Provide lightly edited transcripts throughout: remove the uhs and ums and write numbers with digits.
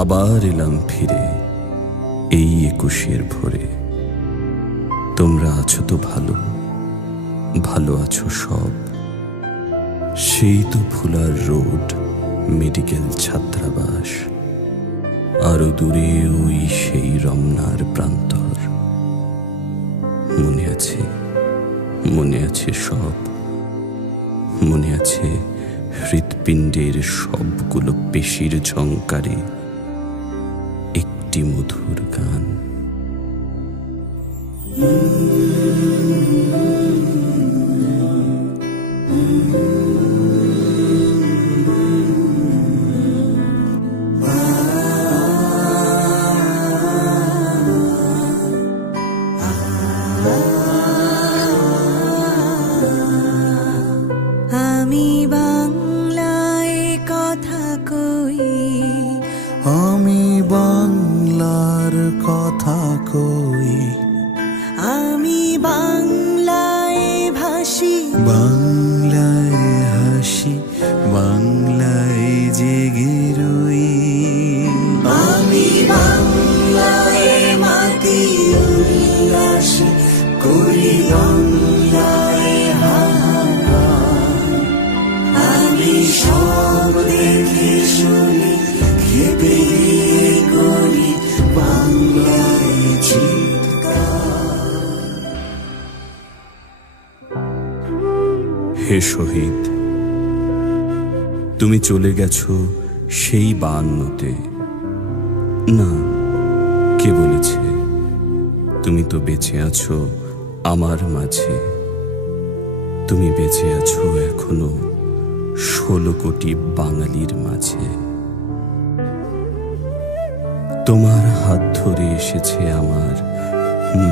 আবার এলাম ফিরে এই ২১-এর ভোরে। তোমরা আছো তো ভালো, ভালো আছো সব। সেই তো ফুলার রোড, মেডিকেল ছাত্রাবাস, আরো দূরে ওই সেই রমনার প্রান্তর। মনে আছে, মনে আছে সব। মনে আছে হৃৎপিণ্ডের সবগুলো পেশির ঝংকারে একটি মধুর গান। আমি বাংলায় কথা কই, আমি বাংলার কথা কই, আমি বাংলায় ভাসি, বাংলায় হাসি, বাংলায় জেগে রই। আমি বাংলায় মাতি উল্লাসী করি, বাংলায় হাহাকার। আমি সব দেখে শুনি খেপে গিয়ে করি বাংলায় চিৎকার। হে শহীদ, তুমি চলে গেছো সেই ৫২-তে। না, কে বলেছে? তুমি তো বেঁচে আছো আমার মাঝে। তুমি বেঁচে আছো এখনো ১৬ কোটি বাঙালির মাঝে। তোমার হাত ধরে এসেছে আমার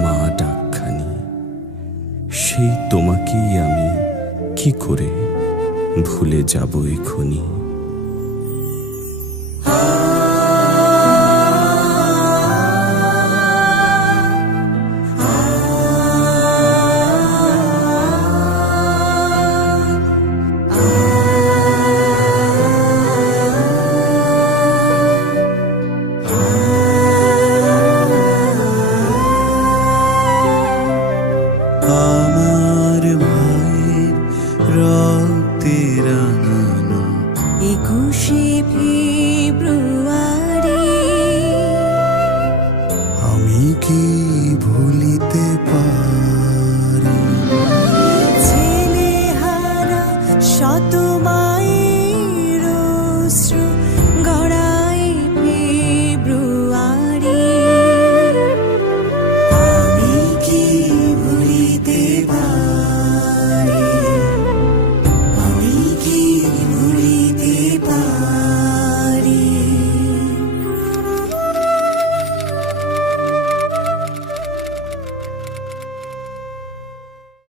মা ডাকখানি। সেই তোমাকেই আমি কি করে ভুলে যাব এখনি। আমার ভাইয়ের রক্তে রাঙানো ২১শে ফেব্রুয়ারি, আমি কি ভুলিতে পারি?